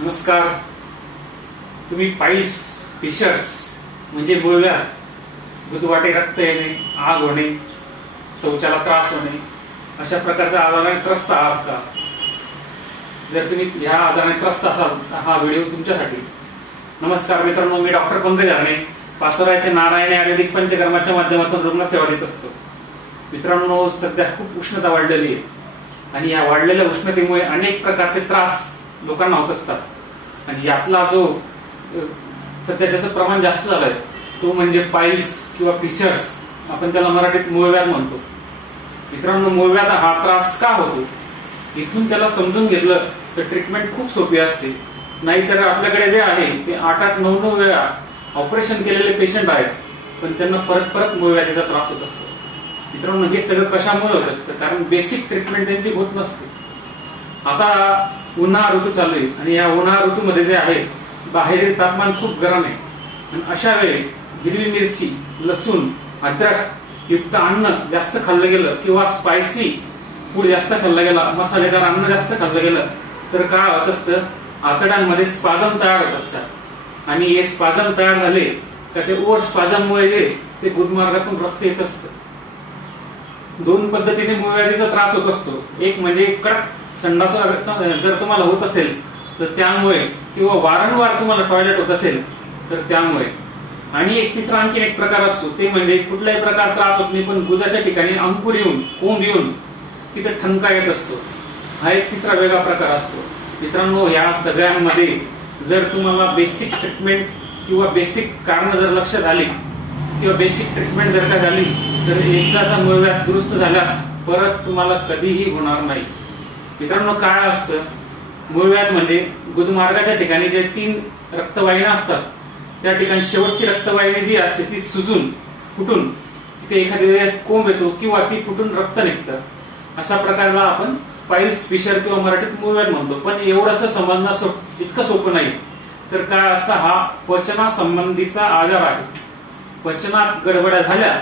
नमस्कार. तुम्ही piles, fishers म्हणजे मूळव्याध, गुदवाटे, रक्त येणे, आग होणे, शौचाला त्रास होणे अशा प्रकारच्या आजाराने त्रस्त आहात का? जर तुम्ही ह्या आजाराने त्रस्त असाल तर हा व्हिडिओ तुमच्यासाठी. नमस्कार मित्रांनो, मी डॉक्टर पंकज हरणे, पाचोरा येथे नारायणी आयुर्वेदिक पंचकर्माच्या माध्यमातून रुग्णसेवा देत असतो. मित्रांनो, सध्या खूप उष्णता वाढलेली आहे आणि या वाढलेल्या उष्णतेमुळे अनेक प्रकारचे त्रास लोकांना होत असतात आणि यातला जो सध्या ज्याचं प्रमाण जास्त झालंय तो म्हणजे पाईल्स किंवा फिशर्स, आपण त्याला मराठीत मूळव्याध म्हणतो. मित्रांनो, मूळव्याध हा त्रास का होतो इथून त्याला समजून घेतलं तर ट्रीटमेंट खूप सोपी असते. नाहीतर आपल्याकडे जे आहे ते 8-9 वेळा ऑपरेशन केलेले पेशंट आहेत, पण त्यांना परत परत मूळव्याधीचा त्रास होत असतो. मित्रांनो, हे सगळं कशामुळे होत असतं? कारण बेसिक ट्रीटमेंट त्यांची होत नसते. आता उन्हाळा ऋतू चालू आहे आणि या उन्हाळा ऋतूमध्ये जे आहे बाहेरील तापमान खूप गरम आहे आणि अशा वेळी हिरवी मिरची, लसूण, अद्रक युक्त अन्न जास्त खाल्लं गेलं किंवा स्पायसी फूड जास्त खाल्लं गेलं, मसालेदार अन्न जास्त खाल्लं गेलं तर काय होत असतं, आतड्यांमध्ये स्पाझम तयार होत असतात आणि हे स्पाझम तयार झाले का ते ओव्हर स्पाझममुळे जे ते गुदमार्गातून रक्त येत असतं. 2 पद्धतीने मूळव्याधीचा त्रास होत असतो. एक म्हणजे कडक संडास जर तुम्हाला होत असेल तर त्यामुळे, किंवा वारंवार तुम्हाला टॉयलेट होत असेल तर त्यामुळे. आणि एक तिसरा आणखी एक प्रकार असतो, ते म्हणजे कुठलाही प्रकार त्रास होत नाही पण गुदाच्या ठिकाणी अंकुर येऊन, कोंब येऊन तिथे ठणका येत असतो. हा एक तिसरा वेगळा प्रकार असतो. मित्रांनो, या सगळ्यांमध्ये जर तुम्हाला बेसिक ट्रीटमेंट किंवा बेसिक कारण जर लक्षात आली किंवा बेसिक ट्रीटमेंट जर का झाली तर एकदाचा मूळव्याध दुरुस्त झाल्यास परत तुम्हाला कधीही होणार नाही. मित्रांनो, काय असतं, मूळव्याध म्हणजे गुदमार्गाच्या ठिकाणी जे 3 रक्तवाहिन्या असतात त्या ठिकाणी शेवटची रक्तवाहिनी जी असते ती सुजून फुटून तिथे एखाद्या वेळेस कोंब येतो किंवा ती फुटून रक्त निघतं. अशा प्रकारला आपण पाईल्स, फिशर किंवा मराठीत मूळव्याध म्हणतो. पण एवढंसं समजणं इतकं सोपं नाही. तर काय असतं, हा पचनासंबंधीचा आजार आहे. पचनात गडबड्या झाल्या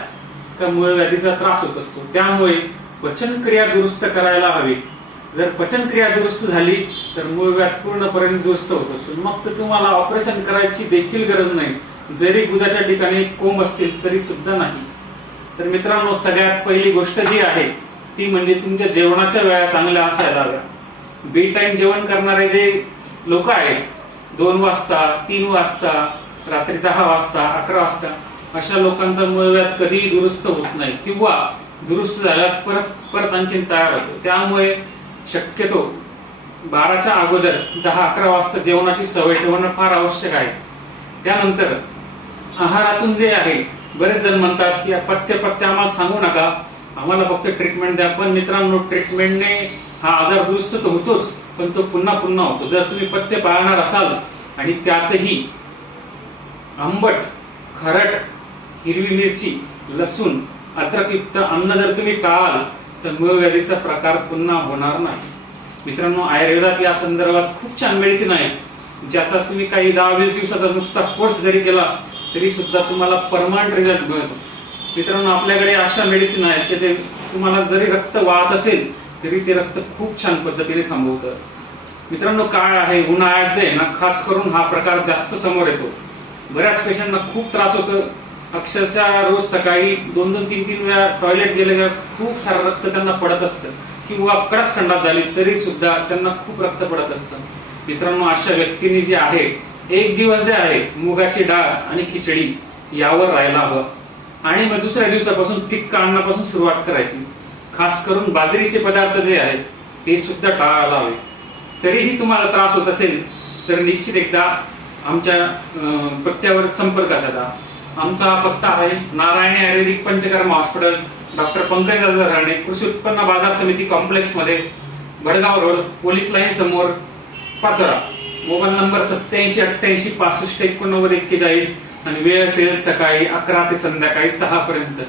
का मूळव्याधीचा त्रास होत असतो. त्यामुळे पचनक्रिया दुरुस्त करायला हवी. जर पचनक्रिया दुरुस्त झाली तर मूळव्याध पूर्णपणे दुरुस्त होत असतो. मग तर तुम्हाला ऑपरेशन करायची देखील गरज नाही, जरी गुदाच्या ठिकाणी कोंब असतील तरी सुद्धा नाही. तर मित्रांनो, सगळ्यात पहिली गोष्ट जी आहे ती म्हणजे तुमच्या जेवणाच्या वेळा चांगल्या असायला हव्या. बे टाइम जेवण करणारे जे लोक आहेत, 2 वाजता, 3 वाजता, रात्री 10 वाजता, 11 वाजता, अशा लोकांचा मूळव्याध कधीही दुरुस्त होत नाही किंवा दुरुस्त झाल्यावर परत आणखीन तयार होतो. त्यामुळे शक्यतो 12च्या अगोदर 10-11 वाजता जेवणाची सवय ठेवणं फार आवश्यक आहे. त्यानंतर आहारातून जे आहे, बरेच जण म्हणतात की पथ्य आम्हाला सांगू नका, आम्हाला फक्त ट्रीटमेंट द्या. पण मित्रांनो, ट्रीटमेंटने हा आजार दुरुस्त तर होतोच, पण तो पुन्हा होतो. जर तुम्ही पथ्य पाळणार असाल आणि त्यातही आंबट, खारट, हिरवी मिरची, लसूण, अद्रकयुक्त अन्न जर तुम्ही टाळाल तर मूळव्याधीचा प्रकार पुन्हा होणार नाही. मित्रांनो, आयुर्वेदात या संदर्भात खूप छान मेडिसिन आहे, ज्याचा तुम्ही काही 10-20 दिवसाचा नुसता कोर्स जरी केला तरी सुद्धा तुम्हाला परमनंट रिझल्ट मिळतो. मित्रांनो, आपल्याकडे अशा मेडिसिन आहेत की ते तुम्हाला जरी रक्त वाहत असेल तरी ते रक्त खूप छान पद्धतीने थांबवतं. मित्रांनो, काय आहे, उन्हाळ्यात जे ना खास करून हा प्रकार जास्त समोर येतो. बऱ्याच पेशंटना खूप त्रास होतो. अक्षरशः रोज सकाळी 2-2, 3-3 वेळा टॉयलेट गेले खूप सारं रक्त त्यांना पडत असतं किंवा कडक संडास झाली तरी सुद्धा त्यांना खूप रक्त पडत असतं. मित्रांनो, अशा व्यक्तींनी जे आहे 1 दिवस जे आहे मुगाची डाळ आणि खिचडी यावर राहायला हवं आणि मग दुसऱ्या दिवसापासून फिक्क अन्नापासून सुरुवात करायची. खास करून बाजरीचे पदार्थ जे आहेत ते सुद्धा टाळायला हवे. तरीही तुम्हाला त्रास होत असेल तर निश्चित एकदा आमच्या पत्त्यावर संपर्क साधा. आमचा पत्ता आहे नारायणी आयुर्वेदिक पंचकर्मा हॉस्पिटल, डॉक्टर पंकज हरणे, कृषी उत्पन्न बाजार समिती कॉम्प्लेक्स मध्ये, भडगाव रोड, पोलीस लाईन समोर, पाचोरा. मोबाईल नंबर 8788658941 आणि वेळ असेल सकाळी 11 ते संध्याकाळी 6 पर्यंत.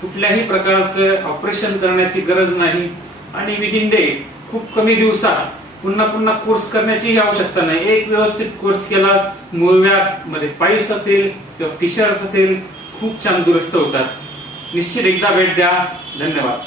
कुठल्याही प्रकारचं ऑपरेशन करण्याची गरज नाही आणि विदिन डे खूप कमी दिवसात पुन्हा कोर्स करण्याची आवश्यकता नाही. एक व्यवस्थित कोर्स केला, मूळव्याध मध्ये पाईल्स असेल किंवा फिशर्स असेल खूप छान दुरुस्त होतात. निश्चित एकदा भेट द्या. धन्यवाद.